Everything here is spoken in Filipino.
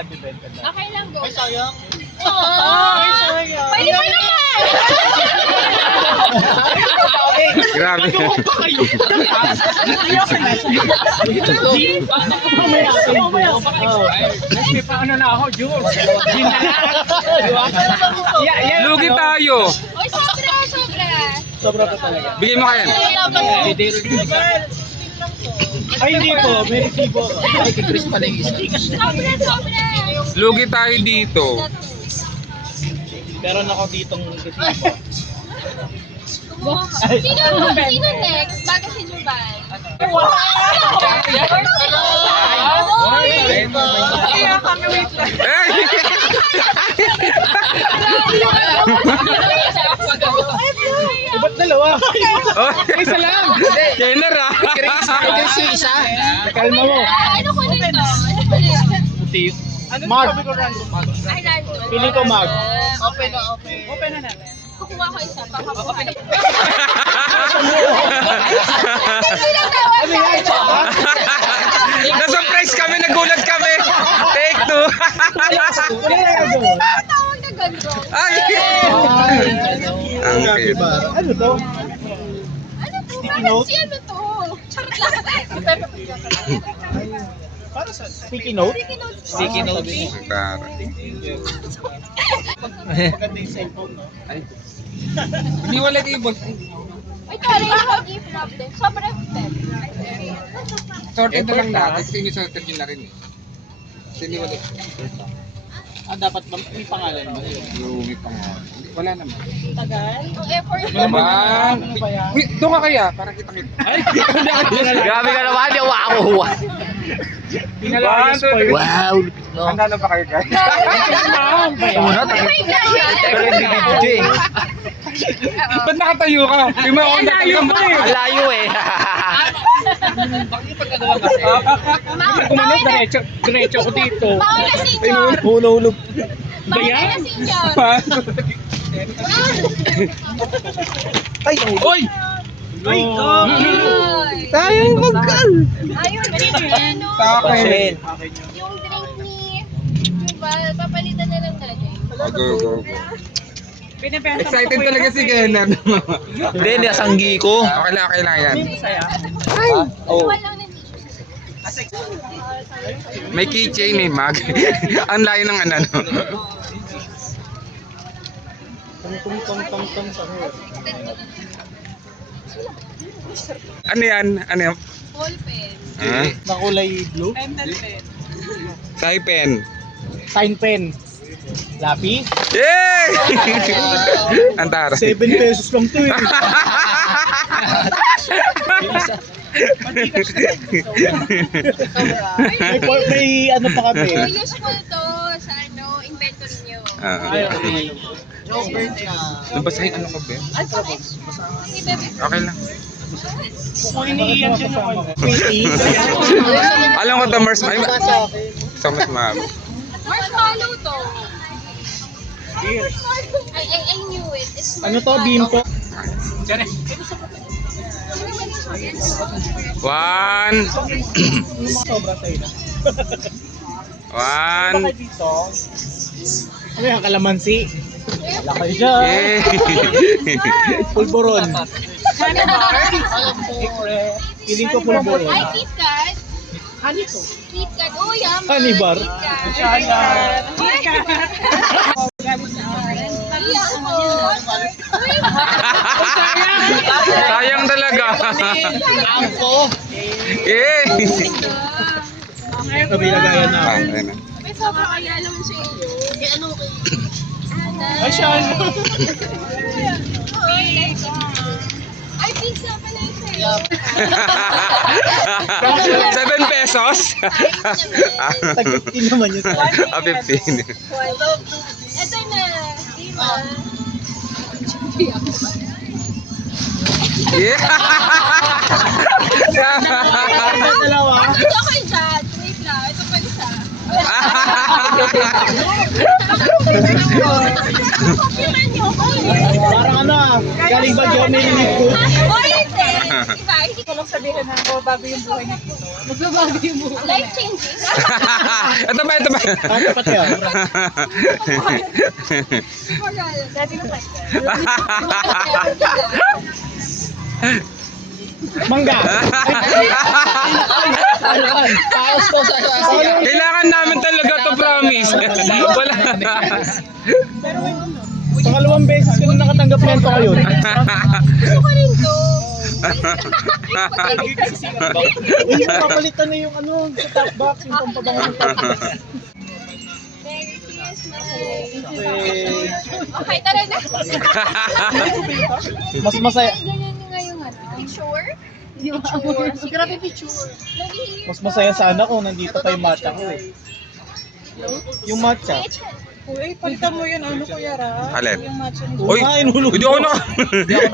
Nagbibenta na. Okay lang, go. Ay, sayang. Ay, sayang. pwede pa naman! Grabe. Pa kayo. May paano na ako, Jules. Lugi tayo. Uy, sobra, sobra. Sobra pa talaga. Bigay mo kaya. Ay, hindi po. May resibo. Ay, kay Chris pala yung isa. Sobra, sobra. Lugi tayo dito. Meron ako ditong resibo. Sino next? Bago si Jubal. Eh! Ba't dalawa? Oh, Isa lang. Kenner ah. Chris yung isa. Kalma mo. Ano ko nito? Ano ko nito? Mark. Ay, random. Piling ko Mark. Open na, open. Open na natin. Kukuha ko isa. Pakabuhay. Ano yan? Tsaka? Na-surprise kami, nagulat kami. Take two. Wala na gagawin. Tawag na ganito. Ay! Ang cute. Ano to? Ano to? Sticky Bakit note? si ano to? Charot lang. Si Pepe. Sticky note? Sticky note. Ang tara. Maganda yung cellphone, no? Hindi wala kayo boss. Uy, tara yung mag-gift wrap din. Sobrang step. Sorted na lang natin. Kasi yung sorted yun na rin eh. Kasi hindi wala. Dapat may pangalan mo. Lumi pa nga. Wala naman. Yung effort. Naman. Uy, doon ka kaya? Para kita-kita. Ay! Grabe ka naman, di ako. Pinalayas po yun. Wow! Ang lalo ba kayo guys? Una, Wait lang. Ba't nakatayo ka? Yung mga onda tayo mo eh. Ang layo eh. Kumano, diretso ko dito. Mauna si John. Hulog. Mauna si John. Ay! Uy! Ay! Tayo magkal! Ayun, ano? Sa akin. Yung drink ni Jubal, papalitan na lang natin. Go. Excited talaga si Kenner. Hindi, nasanggi ko. Okay lang yan. Oh. Jubal lang ng tissue. May keychain eh, Mag. Ang layo ng ano. Ano yan? Ano yan? Ball pen. Ah? Na kulay blue. Sai pen. Sign pen. Lapis. Yay! Ang tara. 7 pesos lang to eh. may ano pa kami. So, useful to sa ano, inventory nyo. Ay, okay. Nabasahin ano ka ba? Si Bebe. Okay lang. Kung iniiyan siya yung ano. Alam ko the Mars. So much ma'am. Marshmallow to. I knew it. It's Ano to? Bimpo? One. Sobra tayo na. One. Bakit dito? Ano yung kalamansi? Wala kayo dyan. Yay! Pulboron. Piling ko pulboron. Ay, KitKat. Ano ito? KitKat. Oh, yaman. Honey bar? KitKat. Sayang talaga. Angko. Yay! Sabi lagayan na. Ayun na. May sobrang kaya naman sa inyo. Ay, siya ano? Ay, pizza pala yung sa'yo. 7 pesos? Tag-15 naman yun. 15. Ito na. Diba? Yeah! Dalawa. Ito ako yung chat. Wait lang. Ito pa isa. Compliment niyo ako eh. Parang ano ah. Galing ba Johnny Lilith ko? Oh, hindi. Diba? Hindi ko lang sabihin na magbabago yung buhay niya. Magbabago yung buhay. Life changing. Ito ba, ito ba? Ano pati ah? Dati na Mangga! Paos ko sa Kailangan namin talaga to, promise. Wala. Pangalawang beses ko na nakatanggap nito kayo. Gusto ko rin to. Uy, papalitan na yung ano, sa top box, yung pampabango ng top box. Merry Christmas. Okay. Okay, tara na. Mas masaya. Ganyan nga yung ano. Picture? Picture. Grabe picture. Mas masaya sana kung nandito pa yung matcha ko eh. Yung matcha. Uy, palitan mo yun, ano Kuya Ra? Alin? Yung matcha ni Uy, Nga, inulog hindi ako ko. na.